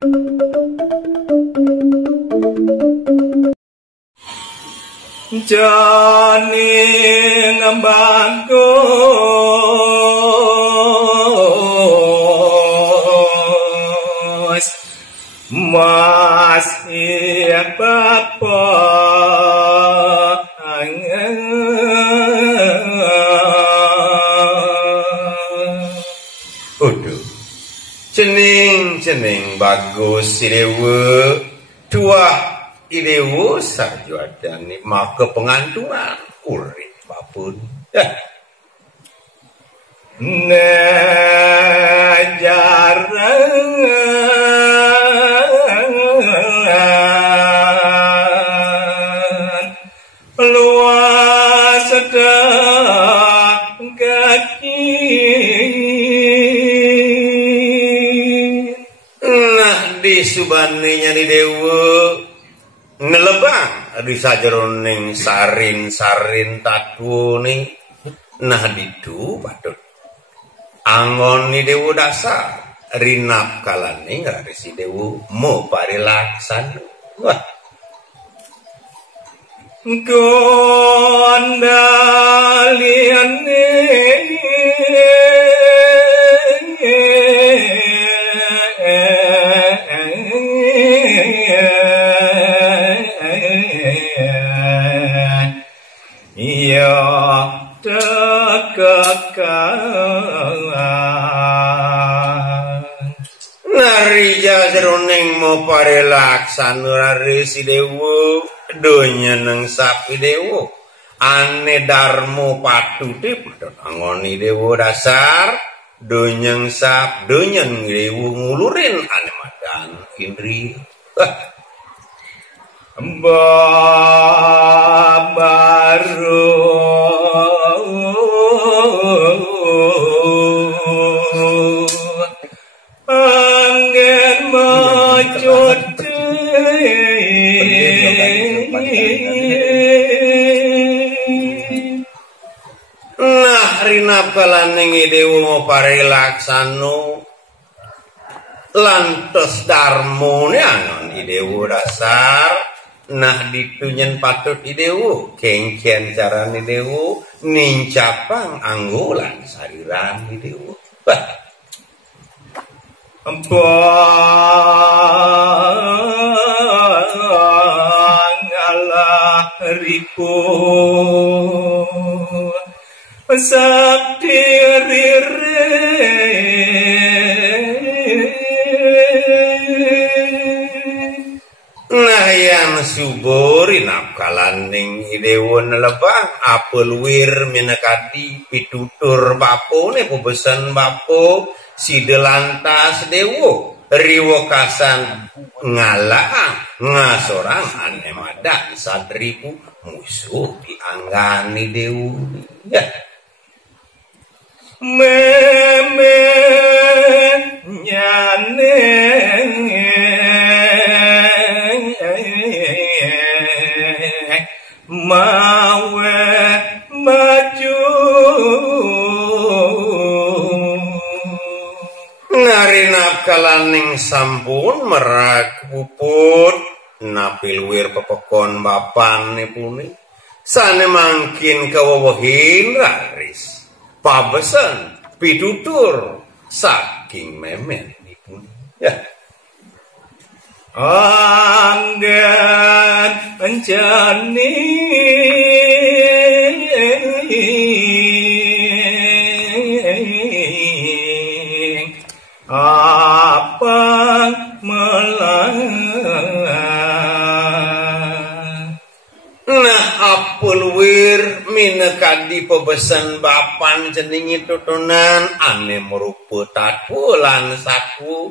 Jani ngembangku Mas iya bapa Uduh Cening bagus si dewa Dua idewo sajo adane maka pengantungan urip apun najaran luas sedang kaki nah di subaninya di dewa nelebang di sajeroning sarin tatu ning nah didu patut angon ni dewu dasar rinap kalane ngaresi dewu mo parilaksan wah gondaliane ya tekekan narija jeroning mo parelaksan nurari si dewu donya neng sapi dewu ane darmo patuti padot angoni dewu dasar donyeng sap donyeng dewu ngulurin ane madan indri baru angin macut nah rinap kalaning dewa parilaksano lantos darmone anon dewa dasar nah ditunyen patut idewu kengkian carane idewu nincapang anggulan sariran idewu ngalah riku sakti rire nah yang suburi napkalaning idewon lebang apel wir minakadi pitutur bapo ne pebesan bapo sidelantas dewo riwokasan ngalah ngasorang ane madan sadriku musuh dianggani dewu ya meme nyaneng mawe maju narinap kalaning sampun merak puput napil wir pepekon bapan puni sane mangkin kawawahin raris pabesan pitutur saking memen puni ya anggen pencani apa melang nah apul wir minekadi pebesan bapan jenengi tutunan ane merupa tatulan saku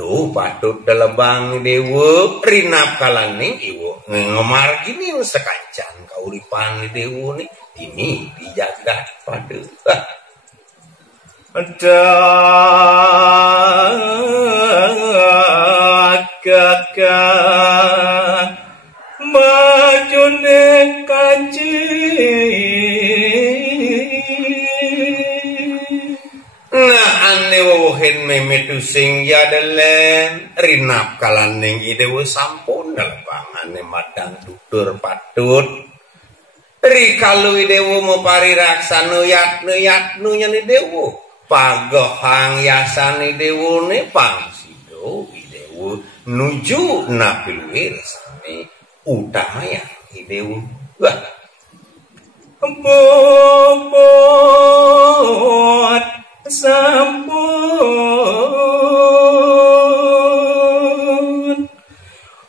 tuh patut delebang dewa rinap kalaning iwo ngemar gini sekancan kauripan dewa nih ini dijaga pada kakak maju nekaji nah ane Nuhin memetusing yadelen rinap kalaning idewu sampun dalebangane madang tutur patut rikalu idewu mupari raksanu yatnu nyani dewu pagohang yasani dewu ne pangsido idewu nuju napilwir sami utamaya idewu wah bobot sampun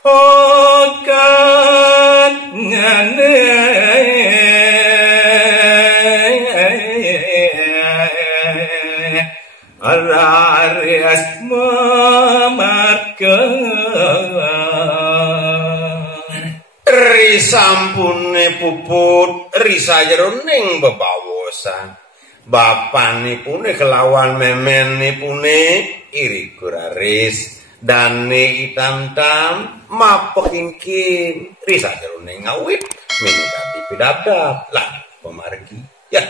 okat ngane araris memarkan risampune puput risajeroning bebawosan bapanipune kelawan memenipune iri kuraris dane itam-tam mapekingkin risajeroning ngawit minikati pidadap lah pemargi ya